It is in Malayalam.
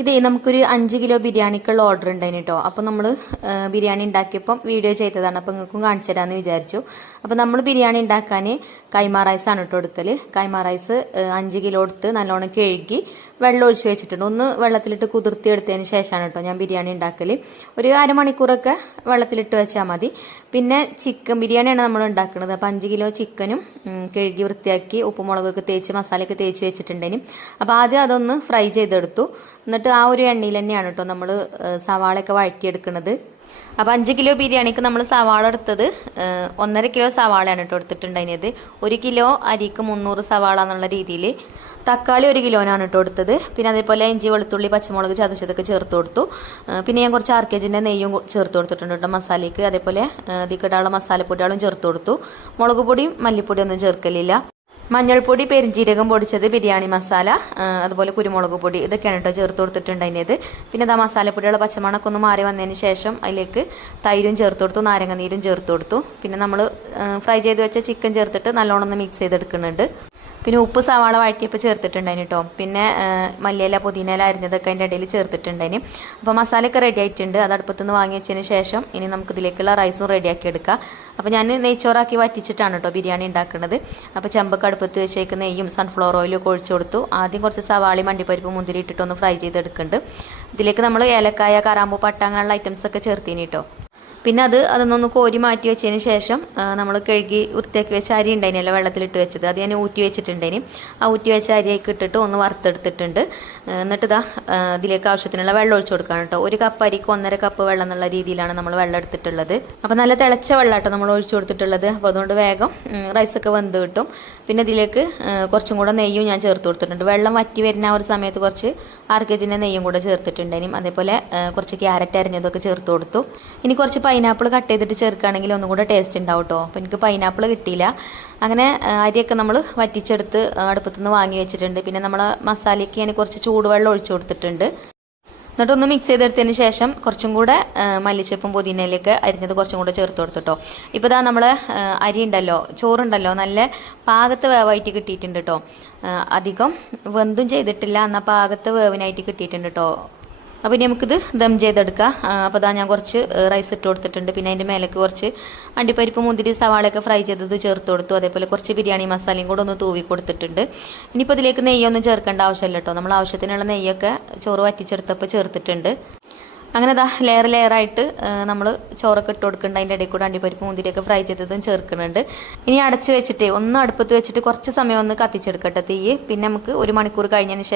ഇതേ നമുക്കൊരു അഞ്ച് കിലോ ബിരിയാണിക്കുള്ള ഓർഡർ ഉണ്ടായിന് കേട്ടോ അപ്പോൾ നമ്മൾ ബിരിയാണി ഉണ്ടാക്കിയപ്പം വീഡിയോ ചെയ്തതാണ്. അപ്പോൾ നിങ്ങൾക്കും കാണിച്ചു തരാമെന്ന് വിചാരിച്ചു. അപ്പോൾ നമ്മൾ ബിരിയാണി ഉണ്ടാക്കാൻ കൈമാ റൈസാണ് കേട്ടോ എടുക്കൽ കൈമാ റൈസ് അഞ്ച് കിലോ എടുത്ത് നല്ലോണം കഴുകി വെള്ളം ഒഴിച്ച് വെച്ചിട്ടുണ്ട്. ഒന്ന് വെള്ളത്തിലിട്ട് കുതിർത്തി എടുത്തതിന് ശേഷമാണ് കേട്ടോ ഞാൻ ബിരിയാണി ഉണ്ടാക്കൽ ഒരു അരമണിക്കൂറൊക്കെ വെള്ളത്തിലിട്ട് വെച്ചാൽ മതി. പിന്നെ ചിക്കൻ ബിരിയാണിയാണ് നമ്മൾ ഉണ്ടാക്കുന്നത്. അപ്പം അഞ്ച് കിലോ ചിക്കനും കഴുകി വൃത്തിയാക്കി ഉപ്പുമുളകൊക്കെ തേച്ച് മസാലയൊക്കെ തേച്ച് വെച്ചിട്ടുണ്ടേനും. അപ്പം ആദ്യം അതൊന്ന് ഫ്രൈ ചെയ്തെടുത്തു. എന്നിട്ട് ആ ഒരു എണ്ണയിൽ തന്നെയാണ് കേട്ടോ നമ്മൾ സവാളയൊക്കെ വഴറ്റിയെടുക്കുന്നത് അപ്പോൾ അഞ്ച് കിലോ ബിരിയാണിക്ക് നമ്മൾ സവാള എടുത്തത് ഒന്നര കിലോ സവാളയാണ് കേട്ടോ എടുത്തിട്ടുണ്ടായിരുന്നത്. ഒരു കിലോ അരിക്ക് മുന്നൂറ് സവാള എന്നുള്ള രീതിയിൽ തക്കാളി ഒരു കിലോനാണ് കേട്ടോ എടുത്തത്. പിന്നെ അതേപോലെ ഇഞ്ചി വെളുത്തുള്ളി പച്ചമുളക് ചതച്ചതൊക്കെ ചേർത്ത് കൊടുത്തു. പിന്നെ ഞാൻ കുറച്ച് ആർക്കേജിന്റെ നെയ്യും ചേർത്ത് കൊടുത്തിട്ടുണ്ട് കേട്ടോ മസാലയ്ക്ക്. അതേപോലെ അതിക്കിടാനുള്ള മസാലപ്പൊടികളും ചേർത്ത് കൊടുത്തു. മുളക് പൊടിയും മല്ലിപ്പൊടിയൊന്നും ചേർക്കലില്ല. മഞ്ഞൾപ്പൊടി പെരിഞ്ജീരകം പൊടിച്ചത് ബിരിയാണി മസാല അതുപോലെ കുരുമുളക് പൊടി ഇതൊക്കെയാണ് കേട്ടോ ചേർത്ത് കൊടുത്തിട്ടുണ്ടായിരുന്നത്. പിന്നെ ഇതാ മസാലപ്പൊടിയുള്ള പച്ചമണൊക്കെ ഒന്ന് മാറി വന്നതിന് ശേഷം അതിലേക്ക് തൈരും ചേർത്ത് കൊടുത്തു നാരങ്ങ നീരും ചേർത്ത് കൊടുത്തു. പിന്നെ നമ്മൾ ഫ്രൈ ചെയ്ത് വെച്ച ചിക്കൻ ചേർത്തിട്ട് നല്ലോണം ഒന്ന് മിക്സ് ചെയ്തെടുക്കുന്നുണ്ട്. പിന്നെ ഉപ്പ് സവാള വഴറ്റിയപ്പോൾ ചേർത്തിട്ടുണ്ടായിന് കേട്ടോ പിന്നെ മല്ലിയില പുതിനയില അരിഞ്ഞതൊക്കെ അതിന്റെ ഇടയിൽ ചേർത്തിട്ടുണ്ടായിന്. അപ്പോൾ മസാലയൊക്കെ റെഡി ആയിട്ടുണ്ട്. അത് അടുപ്പത്തുനിന്ന് വാങ്ങി വെച്ചതിന് ശേഷം ഇനി നമുക്ക് ഇതിലേക്കുള്ള റൈസും റെഡിയാക്കി എടുക്കാം. അപ്പോൾ ഞാൻ നെയ്ച്ചോറാക്കി വറ്റിച്ചിട്ടാണ് കേട്ടോ ബിരിയാണി ഉണ്ടാക്കുന്നത്. അപ്പോൾ ചെമ്പൊക്കെ അടുപ്പത്ത് വെച്ചേക്ക് നെയ്യും സൺഫ്ലവർ ഓയിലും ഒക്കെ ഒഴിച്ചു കൊടുത്തു. ആദ്യം കുറച്ച് സവാളി മണ്ടിപ്പരിപ്പ് മുന്തിരി ഇട്ടിട്ടൊന്ന് ഫ്രൈ ചെയ്തെടുക്കുന്നുണ്ട്. ഇതിലേക്ക് നമ്മൾ ഏലക്കായ കറാമ്പൂ പട്ട അങ്ങനെയുള്ള ഐറ്റംസൊക്കെ ചേർത്തിന് കേട്ടോ പിന്നെ അത് അതൊന്നൊന്ന് കോരി മാറ്റി വെച്ചതിന് ശേഷം നമ്മൾ കഴുകി വൃത്തിയാക്കി വെച്ച അരി ഉണ്ടായിരുന്നല്ലോ വെള്ളത്തിലിട്ട് വെച്ചത്. അത് ഞാൻ ഊറ്റി വെച്ചിട്ടുണ്ടേനി ആ ഊറ്റി വെച്ച അരിയൊക്കെ ഇട്ടിട്ട് ഒന്ന് വറുത്തെടുത്തിട്ടുണ്ട്. എന്നിട്ട് ഇതാ ഇതിലേക്ക് ആവശ്യത്തിനുള്ള വെള്ളം ഒഴിച്ചു കൊടുക്കാൻ കേട്ടോ ഒരു കപ്പ് അരിക്ക് ഒന്നര കപ്പ് വെള്ളം എന്നുള്ള രീതിയിലാണ് നമ്മൾ വെള്ളം എടുത്തിട്ടുള്ളത്. അപ്പോൾ നല്ല തിളച്ച വെള്ളം കേട്ടോ നമ്മൾ ഒഴിച്ചു കൊടുത്തിട്ടുള്ളത്. അപ്പോൾ അതുകൊണ്ട് വേഗം റൈസൊക്കെ വെന്ത് കിട്ടും. പിന്നെ ഇതിലേക്ക് കുറച്ചും കൂടെ നെയ്യും ഞാൻ ചേർത്ത് കൊടുത്തിട്ടുണ്ട്. വെള്ളം വറ്റി വരുന്ന ആ ഒരു സമയത്ത് കുറച്ച് ആർ കെ ജിന്റെ നെയ്യും കൂടെ ചേർത്തിട്ടുണ്ടേനും അതേപോലെ കുറച്ച് ക്യാരറ്റ് അരിഞ്ഞതൊക്കെ ചേർത്ത് കൊടുത്തു. ഇനി കുറച്ച് പൈനാപ്പിൾ കട്ട് ചെയ്തിട്ട് ചേർക്കുകയാണെങ്കിൽ ഒന്നും കൂടെ ടേസ്റ്റ് ഉണ്ടാവും കേട്ടോ അപ്പോൾ എനിക്ക് പൈനാപ്പിൾ കിട്ടിയില്ല. അങ്ങനെ അരിയൊക്കെ നമ്മൾ വറ്റിച്ചെടുത്ത് അടുപ്പത്തു നിന്ന് വാങ്ങി വെച്ചിട്ടുണ്ട്. പിന്നെ നമ്മൾ മസാലയ്ക്ക് ഞാൻ കുറച്ച് ചൂടുവെള്ളം ഒഴിച്ചു കൊടുത്തിട്ടുണ്ട്. എന്നിട്ട് ഒന്ന് മിക്സ് ചെയ്തെടുത്തതിന് ശേഷം കുറച്ചും കൂടെ മല്ലിച്ചപ്പും പുതിനയിലേക്ക് അരിഞ്ഞത് കുറച്ചും കൂടെ ചേർത്ത് കൊടുത്തിട്ടോ ഇപ്പോൾ ഇതാ നമ്മൾ അരി ഉണ്ടല്ലോ ചോറുണ്ടല്ലോ നല്ല പാകത്ത് വേവായിട്ട് കിട്ടിയിട്ടുണ്ട് കേട്ടോ അധികം വെന്തും ചെയ്തിട്ടില്ല. എന്നാൽ പാകത്ത് വേവിനായിട്ട് കിട്ടിയിട്ടുണ്ട് കേട്ടോ അപ്പോൾ ഇനി നമുക്കിത് ദം ചെയ്തെടുക്കാം. അപ്പോൾ അതാ ഞാൻ കുറച്ച് റൈസ് ഇട്ട് കൊടുത്തിട്ടുണ്ട്. പിന്നെ അതിന്റെ മേലേക്ക് കുറച്ച് അണ്ടിപ്പരിപ്പ് മുന്തിരി സവാളയൊക്കെ ഫ്രൈ ചെയ്തത് ചേർത്ത് കൊടുത്തു. അതേപോലെ കുറച്ച് ബിരിയാണി മസാലയും കൂടെ ഒന്ന് തൂവി കൊടുത്തിട്ടുണ്ട്. ഇനിയിപ്പോൾ ഇതിലേക്ക് നെയ്യൊന്നും ചേർക്കേണ്ട ആവശ്യമില്ല കേട്ടോ. നമ്മൾ ആവശ്യത്തിനുള്ള നെയ്യൊക്കെ ചോറ് വറ്റിച്ചെടുത്തപ്പോൾ ചേർത്തിട്ടുണ്ട്. അങ്ങനെ ദാ ലെയർ ലെയറായിട്ട് നമ്മൾ ചോറൊക്കെ ഇട്ട് കൊടുക്കുന്നുണ്ട്. അതിന്റെ ഇടയിൽ കൂടെ അണ്ടിപ്പരിപ്പ് മുന്തിരിയൊക്കെ ഫ്രൈ ചെയ്തതും ചേർക്കുന്നുണ്ട്. ഇനി അടച്ചു വെച്ചിട്ട് ഒന്ന് അടുപ്പത്ത് വെച്ചിട്ട് കുറച്ച് സമയം ഒന്ന് കത്തിച്ചെടുക്കട്ടെ തീ പിന്നെ നമുക്ക് ഒരു മണിക്കൂർ കഴിഞ്ഞതിന് ശേഷം